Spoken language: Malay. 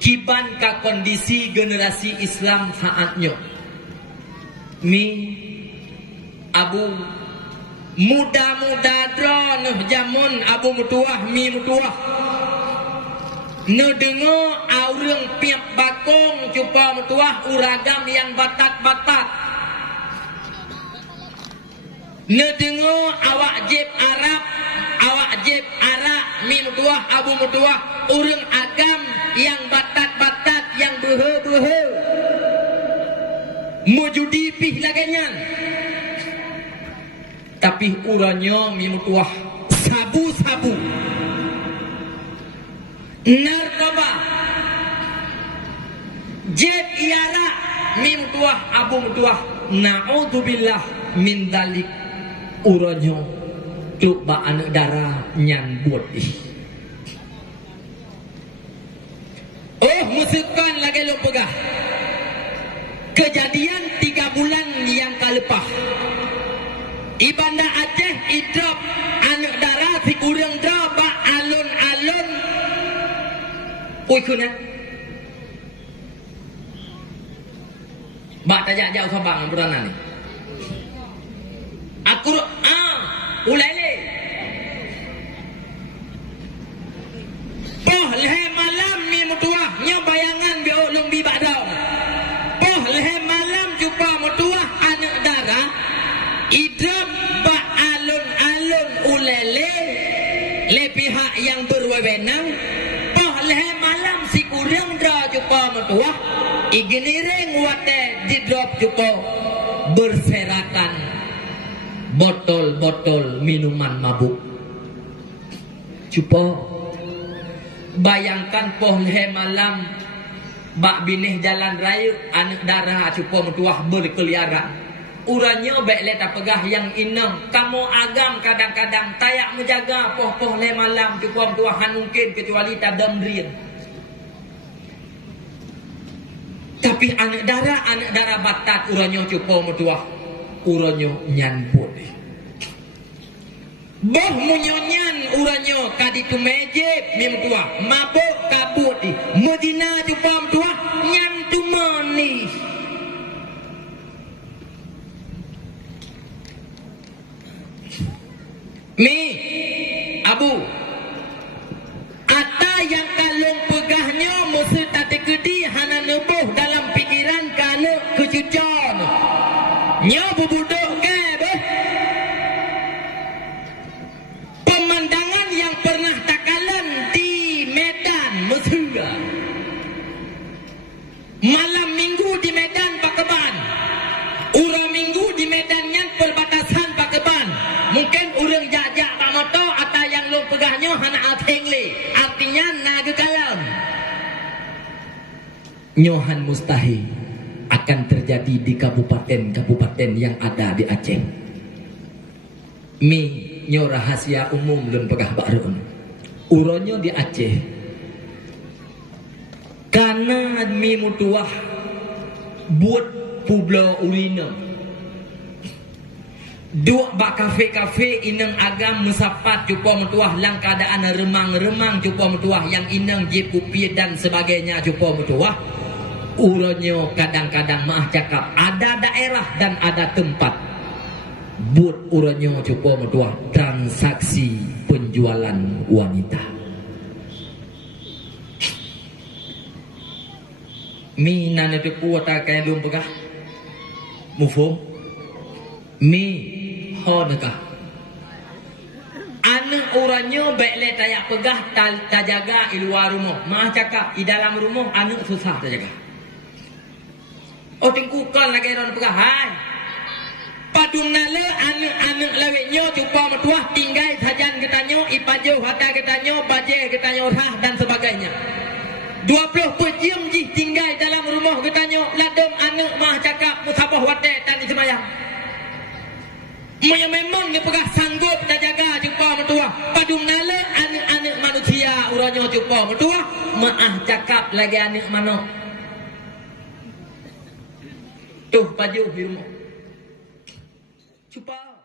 kiban ka kondisi generasi Islam saatnya. Mi abu muda-muda dron jamun abu mutuah mi mutuah nedengo aureng piap bakong cupa mutuah uragam yang batak-batak nedengo awak jeb Arab awak jeb Arab mi mutuah abu mutuah ureng agam yang batak-batak yang behe-behe mujudi pih laganyan tapi uranya mi mutuah sabu-sabu narkoba jet iara mi mutuah abu mutuah naudzubillah min dalik uranya tu ba anak darah nyan buat musukan lagi lo pegah kejadian 3 bulan yang kalepah ibanda Aceh idrop anak darah si kurang drop alun-alun kuna bak tajak jauh sabang beranan ni aku ulele poh lehe malam mi mutuah nya bayangan bi ulung bi badau poh lehe malam jumpa mutuah anak darah idrop ba alun-alun ulele le pihak yang berwenang poh lehe malam si kurang dra jumpa mutuah igenireng wate didrop jumpa berserakan botol-botol minuman mabuk jumpa bayangkan poh lehe malam bak binih jalan raya anak darah jumpa mutuah berkeliaran uranya baik leta pegah yang inang kamu agam kadang-kadang tayak menjaga poh-poh le malam cukup Tuhan mungkin kecuali tadam rian tapi anak darah batat uranya cukup mutuah uranya nyanput boh munyonyan uranya kaditu mejib mim tuah mabuk kabut Medina cukup mutuah nyantu manis mi abu ada yang kalung pegahnya mesti tak kedi hana nebuh dalam pikiran kana kecucon nya bubuduk ke beh pemandangan yang pernah takalan di Medan Mesra malam minggu di Medan Pakeban ura minggu di Medannya perbatasan Pakeban mungkin urang jajak pak moto atau yang lo pegahnya hana atengli artinya naga kalam nyohan mustahil akan terjadi di kabupaten-kabupaten yang ada di Aceh mi nyo rahasia umum lun pegah baron uronyo di Aceh karena mi mutuah buat publo urina dua bak kafe-kafe inang agam musapat cupa mutuah lang keadaan remang-remang cupa mutuah yang inang jepupi dan sebagainya cupa mutuah uronyo kadang-kadang maaf cakap ada daerah dan ada tempat buat uronyo cupa mutuah transaksi penjualan wanita mi nana tu kuota kaya lum pegah mufo mi honekah anak urannya baik le tayak pegah tak jaga di luar rumah mah cakap di dalam rumah anak susah tak jaga tingkukan lagi orang pegah hai padung nale anak-anak leweknya cuba metuah tinggal sajan ketanyo ipajo hata ketanyo baje ketanyo rah dan sebagainya 20 jam jih tinggal dalam rumah ketanyo ladom anak mah cakap musabah wate dan semayang memang dia pegah sanggup tak jaga jumpa mertua padung nala anak-anak manusia uranya jumpa mertua maah cakap lagi anak mana tuh baju di rumah jumpa